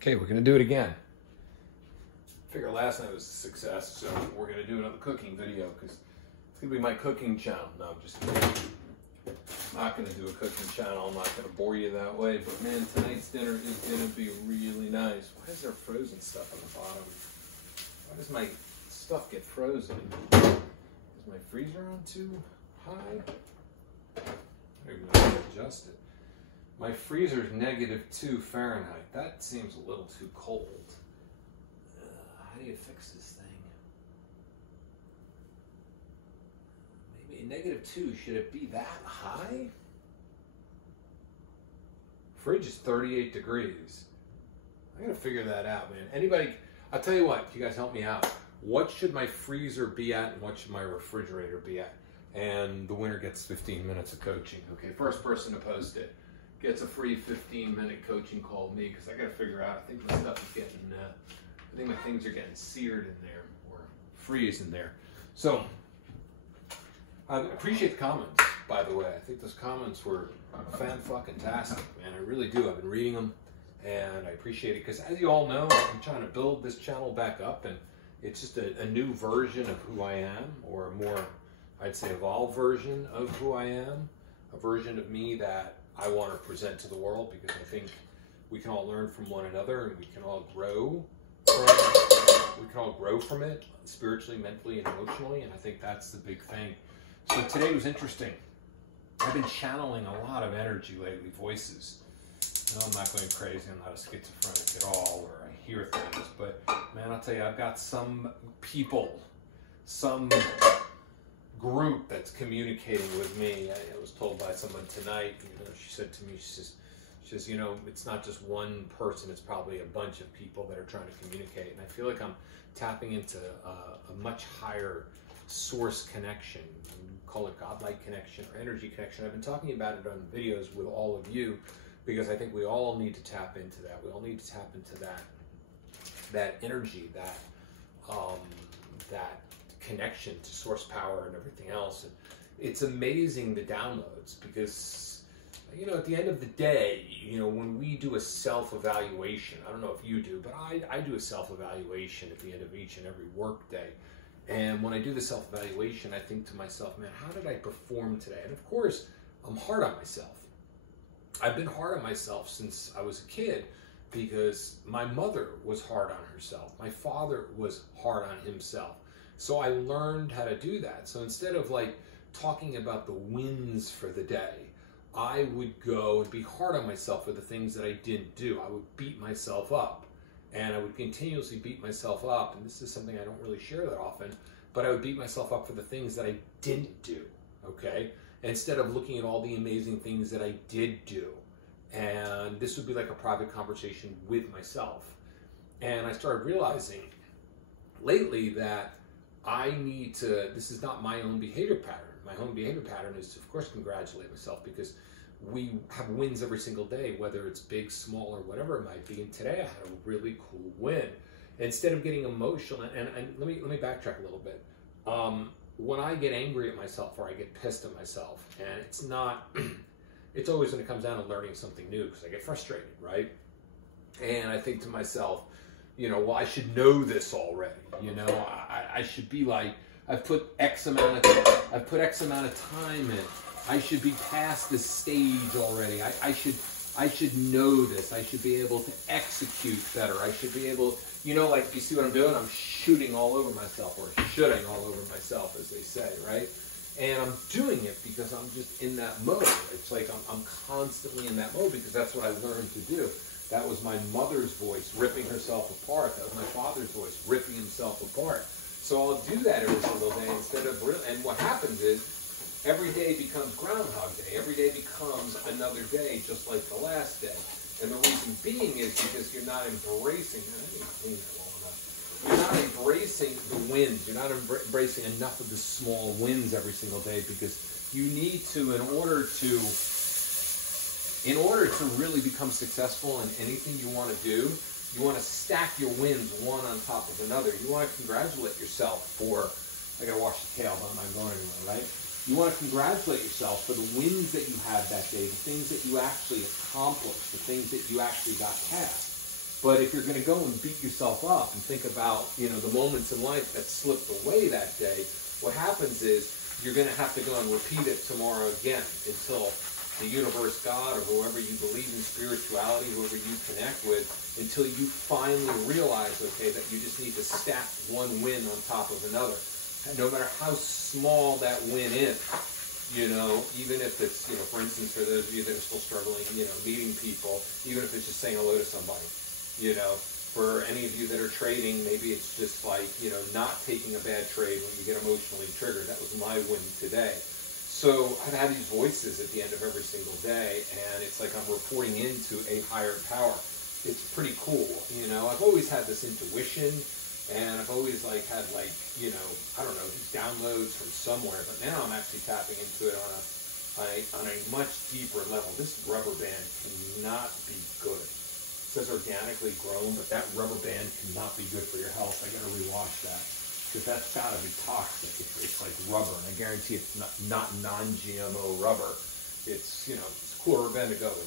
Okay, we're gonna do it again. Figure last night was a success, so we're gonna do another cooking video because it's gonna be my cooking channel. No, I'm just kidding. I'm not gonna do a cooking channel. I'm not gonna bore you that way. But man, tonight's dinner is gonna be really nice. Why is there frozen stuff on the bottom? Why does my stuff get frozen? Is my freezer on too high? I don't even know how to adjust it. My freezer's -2 Fahrenheit. That seems a little too cold. How do you fix this thing? Maybe -2, should it be that high? Fridge is 38 degrees. I gotta figure that out, man. Anybody, I'll tell you what, you guys help me out. What should my freezer be at and what should my refrigerator be at? And the winner gets 15 minutes of coaching. Okay, first person to post it gets a free 15-minute coaching call with me because I got to figure out. I think my stuff is getting, I think my things are getting seared in there or freeze in there. So I appreciate the comments, by the way. I think those comments were fan-fucking-tastic, man. I really do. I've been reading them and I appreciate it because, as you all know, I'm trying to build this channel back up and it's just a new version of who I am, or a more, I'd say, evolved version of who I am, a version of me that I want to present to the world because I think we can all learn from one another and we can all grow from it spiritually, mentally, and emotionally, and I think that's the big thing. So today was interesting. I've been channeling a lot of energy lately, voices. No, I'm not going crazy. I'm not a schizophrenic at all, or I hear things, but man, I'll tell you, I've got some people, some group that's communicating with me. I was told by someone tonight, she said to me, she says, it's not just one person, it's probably a bunch of people that are trying to communicate. And I feel like I'm tapping into a much higher source connection. Call it godlike connection or energy connection. I've been talking about it on videos with all of you because I think we all need to tap into that. We all need to tap into that energy, that connection to source power and everything else. And it's amazing the downloads because, at the end of the day, when we do a self-evaluation, I don't know if you do, but I do a self-evaluation at the end of each and every work day. And when I do the self-evaluation, I think to myself, man, how did I perform today? And of course, I'm hard on myself. I've been hard on myself since I was a kid because my mother was hard on herself. My father was hard on himself. So I learned how to do that. So instead of talking about the wins for the day, I would go and be hard on myself for the things that I didn't do. I would beat myself up and I would continuously beat myself up. And this is something I don't really share that often, but I would beat myself up for the things that I didn't do, okay? Instead of looking at all the amazing things that I did do. And this would be like a private conversation with myself. And I started realizing lately that I need to, this is not my own behavior pattern. My own behavior pattern is to, of course, congratulate myself because we have wins every single day, whether it's big, small, or whatever it might be. And today I had a really cool win. Instead of getting emotional, and let me backtrack a little bit. When I get angry at myself or I get pissed at myself, and it's not, it's always when it comes down to learning something new because I get frustrated, right? And I think to myself, well, I should know this already. I should be like, I've put X amount of time in. I should be past this stage already. I should know this. I should be able to execute better. I should be able, you see what I'm doing? I'm shooting all over myself, or shooting all over myself, as they say, right? And I'm doing it because I'm just in that mode. It's like I'm constantly in that mode because that's what I learned to do. That was my mother's voice ripping herself apart. That was my father's voice ripping himself apart. So I'll do that every single day instead of and what happens is every day becomes Groundhog Day. Every day becomes another day, just like the last day. And the reason being is because you're not embracing. You're not embracing the wins. You're not embracing enough of the small wins every single day because you need to, in order to really become successful in anything you want to do, you want to stack your wins one on top of another. You want to congratulate yourself for, I got to wash the tail, but I'm not going anywhere, right? You want to congratulate yourself for the wins that you had that day, the things that you actually accomplished, the things that you actually got past. But if you're going to go and beat yourself up and think about, you know, the moments in life that slipped away that day, what happens is you're going to have to go and repeat it tomorrow again until the universe, God, or whoever you believe in, spirituality, whoever you connect with, until you finally realize, okay, that you just need to stack one win on top of another. And no matter how small that win is, you know, even if it's, you know, for instance, for those of you that are still struggling, you know, meeting people, even if it's just saying hello to somebody, you know, for any of you that are trading, maybe it's just like, you know, not taking a bad trade when you get emotionally triggered. That was my win today. So I've had these voices at the end of every single day, and it's like I'm reporting into a higher power. It's pretty cool, you know. I've always had this intuition, and I've always like had like, you know, I don't know, these downloads from somewhere, but now I'm actually tapping into it on a much deeper level. This rubber band cannot be good. It says organically grown, but that rubber band cannot be good for your health. I gotta rewash that, because that's got to be toxic. It's like rubber, and I guarantee it's not non-GMO rubber. It's, you know, it's a cool rubber band to go and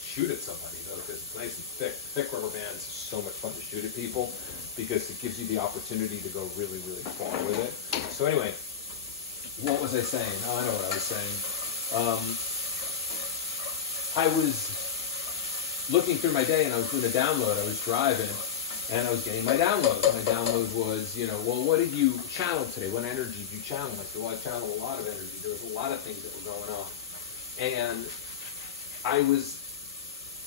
shoot at somebody, though, because it's nice and thick. Thick rubber bands are so much fun to shoot at people because it gives you the opportunity to go really, really far with it. So anyway, what was I saying? Oh, I know what I was saying. I was looking through my day, and I was doing a download. I was driving, and I was getting my download. My download was, you know, well, what did you channel today? What energy did you channel? I said, well, I channeled a lot of energy. There was a lot of things that were going on. And I was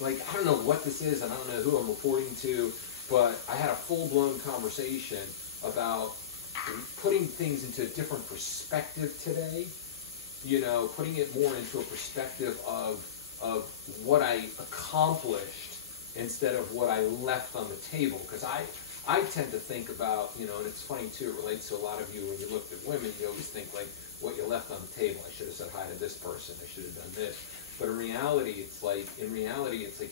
like, I don't know what this is, and I don't know who I'm reporting to, but I had a full-blown conversation about putting things into a different perspective today. You know, putting it more into a perspective of what I accomplished instead of what I left on the table. Because I tend to think about, you know, and it's funny too, it relates to a lot of you when you look at women, you always think like what you left on the table. I should have said hi to this person, I should have done this. But in reality, it's like you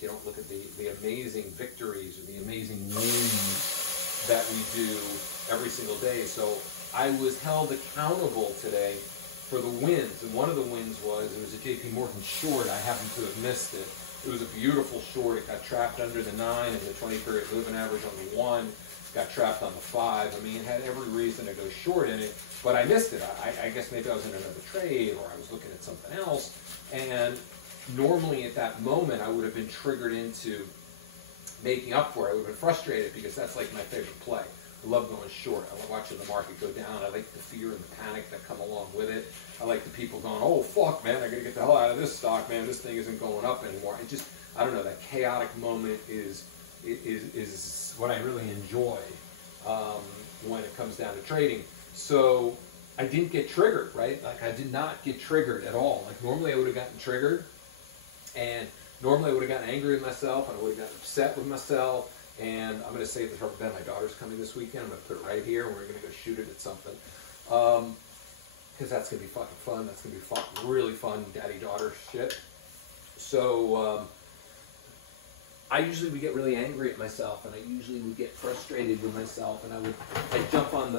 don't look at the amazing victories or the amazing wins that we do every single day. So I was held accountable today for the wins, and one of the wins was, it was a JP Morgan short. I happened to have missed it. It was a beautiful short. It got trapped under the 9 and the 20-period moving average on the 1. Got trapped on the 5. I mean, it had every reason to go short in it, but I missed it. I guess maybe I was in another trade, or I was looking at something else. And normally at that moment, I would have been triggered into making up for it. I would have been frustrated, because that's like my favorite play. I love going short. I love watching the market go down. I like the fear and the panic that come along with it. I like the people going, oh, fuck, man, I got to get the hell out of this stock, man. This thing isn't going up anymore. I don't know, that chaotic moment is what I really enjoy when it comes down to trading. So I didn't get triggered, right? Like, I did not get triggered at all. Like, normally I would have gotten triggered, and normally I would have gotten angry with myself, and I would have gotten upset with myself. And I'm going to save this rubber band. My daughter's coming this weekend. I'm going to put it right here, and we're going to go shoot it at something. Because that's going to be fucking fun. That's going to be fun, really fun daddy-daughter shit. So I usually would get really angry at myself, and I usually would get frustrated with myself, and I'd jump on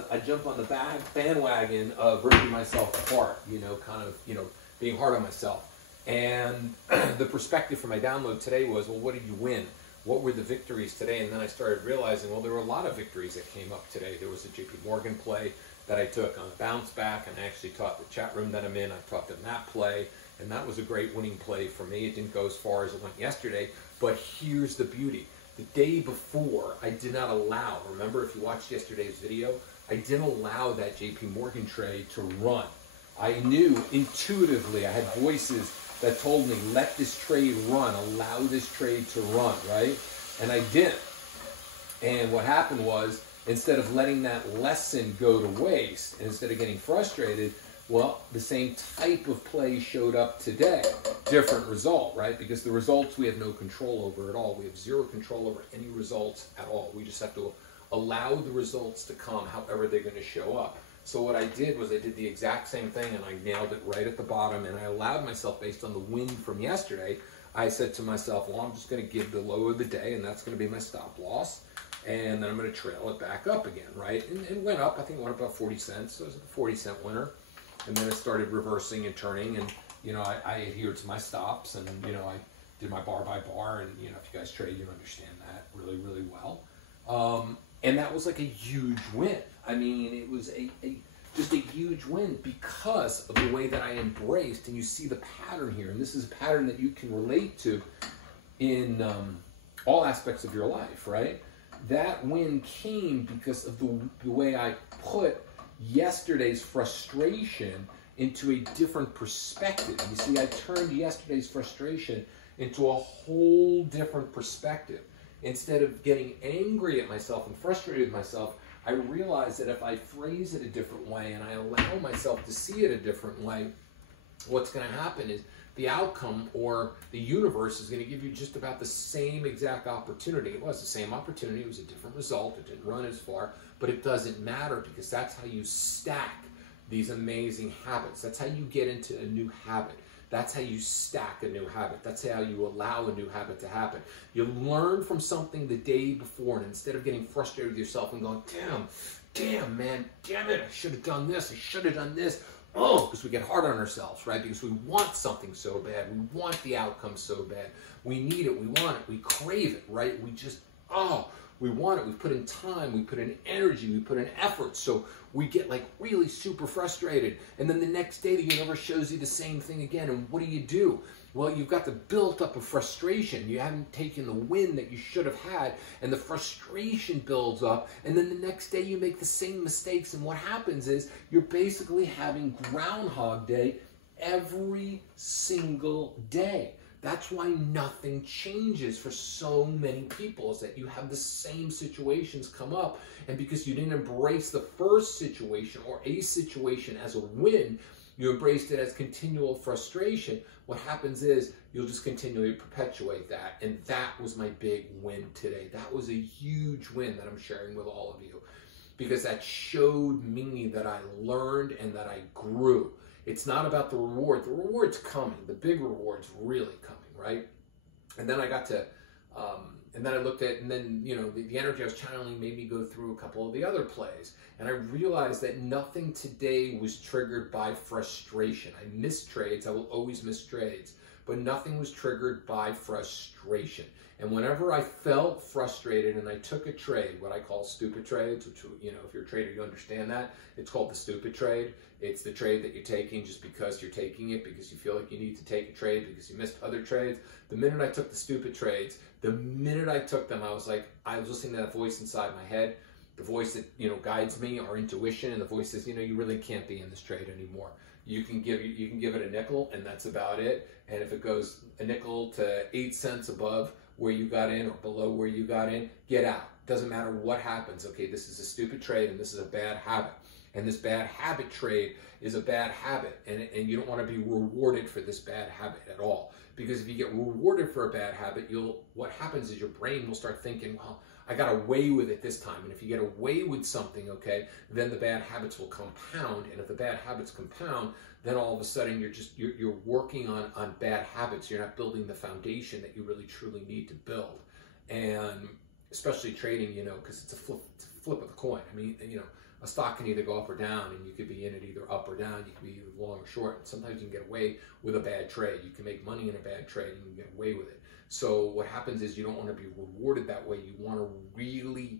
the bandwagon of ripping myself apart, you know, kind of, you know, being hard on myself. And the perspective for my download today was, well, what did you win? What were the victories today? And then I started realizing, well, there were a lot of victories that came up today. There was a JP Morgan play that I took on a bounce back, and I actually taught the chat room that I'm in. I taught them that play, and that was a great winning play for me. It didn't go as far as it went yesterday, but here's the beauty. The day before, I did not allow, remember if you watched yesterday's video, I didn't allow that JP Morgan trade to run. I knew intuitively, I had voices that told me, let this trade run, allow this trade to run, right? And I didn't. And what happened was, instead of letting that lesson go to waste, and instead of getting frustrated, well, the same type of play showed up today. Different result, right? Because the results we have no control over at all. We have zero control over any results at all. We just have to allow the results to come however they're going to show up. So what I did was I did the exact same thing, and I nailed it right at the bottom, and I allowed myself, based on the win from yesterday, I said to myself, well, I'm just going to give the low of the day, and that's going to be my stop loss, and then I'm going to trail it back up again, right? And it went up. I think it went up about 40 cents, so it was a 40-cent winner, and then it started reversing and turning, and, you know, I adhered to my stops, and, you know, did my bar by bar, and you know, if you guys trade, you understand that really, really well. And that was like a huge win. I mean, it was just a huge win because of the way that I embraced, and you see the pattern here, and this is a pattern that you can relate to in all aspects of your life, right? That win came because of the way I put yesterday's frustration into a different perspective. You see, I turned yesterday's frustration into a whole different perspective. Instead of getting angry at myself and frustrated with myself, I realized that if I phrase it a different way and I allow myself to see it a different way, what's going to happen is the outcome or the universe is going to give you just about the same exact opportunity. It was the same opportunity, it was a different result, it didn't run as far, but it doesn't matter because that's how you stack these amazing habits. That's how you get into a new habit. That's how you stack a new habit. That's how you allow a new habit to happen. You learn from something the day before, and instead of getting frustrated with yourself and going, damn, man, damn it, I should have done this, I should have done this. Oh, because we get hard on ourselves, right? Because we want something so bad. We want the outcome so bad. We need it, we want it, we crave it, right? We just, we want it. We put in time, we put in energy, we put in effort. So we get like really super frustrated. And then the next day the universe shows you the same thing again. And what do? Well, you've got the built up of frustration. You haven't taken the win that you should have had. And the frustration builds up. And then the next day you make the same mistakes. And what happens is you're basically having Groundhog Day every single day. That's why nothing changes for so many people, is that you have the same situations come up, and because you didn't embrace the first situation or a situation as a win, you embraced it as continual frustration, what happens is you'll just continually perpetuate that. And that was my big win today. That was a huge win that I'm sharing with all of you, because that showed me that I learned and that I grew. It's not about the reward. The reward's coming. The big reward's really coming, right? And then I got to, and then I looked at, and then, you know, the energy I was channeling made me go through a couple of the other plays. And I realized that nothing today was triggered by frustration. I missed trades. I will always miss trades. But nothing was triggered by frustration. And whenever I felt frustrated and I took a trade, what I call stupid trades, which, you know, if you're a trader, you understand that. It's called the stupid trade. It's the trade that you're taking just because you're taking it, because you feel like you need to take a trade because you missed other trades. The minute I took the stupid trades, the minute I took them, I was listening to that voice inside my head, the voice that, you know, guides me, our intuition, and the voice says, you know, you really can't be in this trade anymore. You can give it a nickel, and that's about it. And if it goes a nickel to 8 cents above where you got in or below where you got in, get out. Doesn't matter what happens. Okay, this is a stupid trade and this is a bad habit. And this bad habit trade is a bad habit. And you don't want to be rewarded for this bad habit at all. Because if you get rewarded for a bad habit, what happens is your brain will start thinking, well, I got away with it this time. And if you get away with something, okay, then the bad habits will compound. And if the bad habits compound, then all of a sudden you're working on bad habits. You're not building the foundation that you really truly need to build. And especially trading, you know, because it's a flip of the coin. I mean, you know, a stock can either go up or down, and you could be in it either up or down. You can be either long or short. Sometimes you can get away with a bad trade. You can make money in a bad trade and you can get away with it. So what happens is you don't want to be rewarded that way. You want to really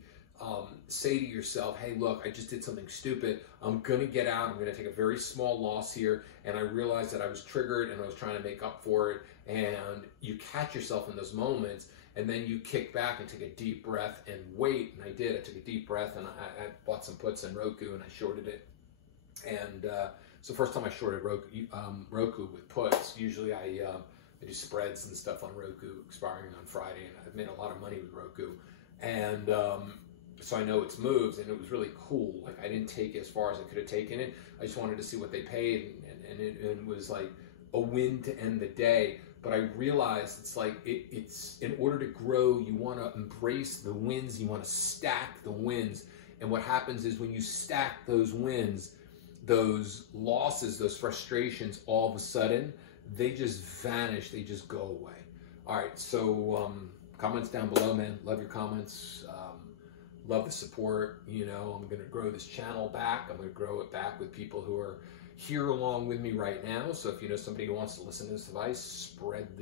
say to yourself, hey, look, I just did something stupid. I'm going to get out. I'm going to take a very small loss here. And I realized that I was triggered and I was trying to make up for it. And you catch yourself in those moments. And then you kick back and take a deep breath and wait. And I did. I took a deep breath and I bought some puts in Roku and I shorted it. And so first time I shorted Roku with puts. Usually I do spreads and stuff on Roku expiring on Friday. And I've made a lot of money with Roku. And so I know its moves, and it was really cool. Like, I didn't take it as far as I could have taken it. I just wanted to see what they paid, and it was like a win to end the day. But I realized it's like, it's in order to grow, you want to embrace the wins, you want to stack the wins. And what happens is when you stack those wins, those losses, those frustrations, all of a sudden, they just vanish, they just go away. All right, so comments down below, man. Love your comments. Love the support. You know, I'm going to grow this channel back. I'm going to grow it back with people who are here along with me right now. So if you know somebody who wants to listen to this advice, spread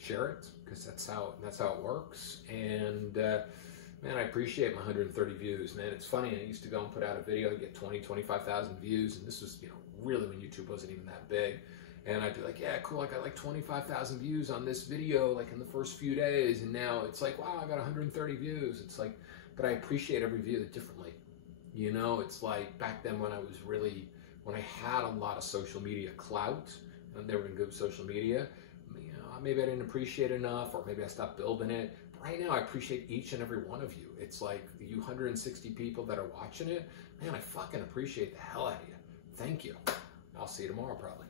share it, because that's how it works. And man, I appreciate my 130 views. Man, it's funny. I used to go and put out a video and get 20, 25,000 views, and this was, really when YouTube wasn't even that big. And I'd be like, yeah, cool, I got like 25,000 views on this video, like in the first few days. And now it's like, wow, I got 130 views. It's like, but I appreciate every view differently. It's like back then when I had a lot of social media clout, and I've never been good with social media, maybe I didn't appreciate it enough, or maybe I stopped building it. But right now, I appreciate each and every one of you. It's like you 160 people that are watching it, man, I fucking appreciate the hell out of you. Thank you. I'll see you tomorrow, probably.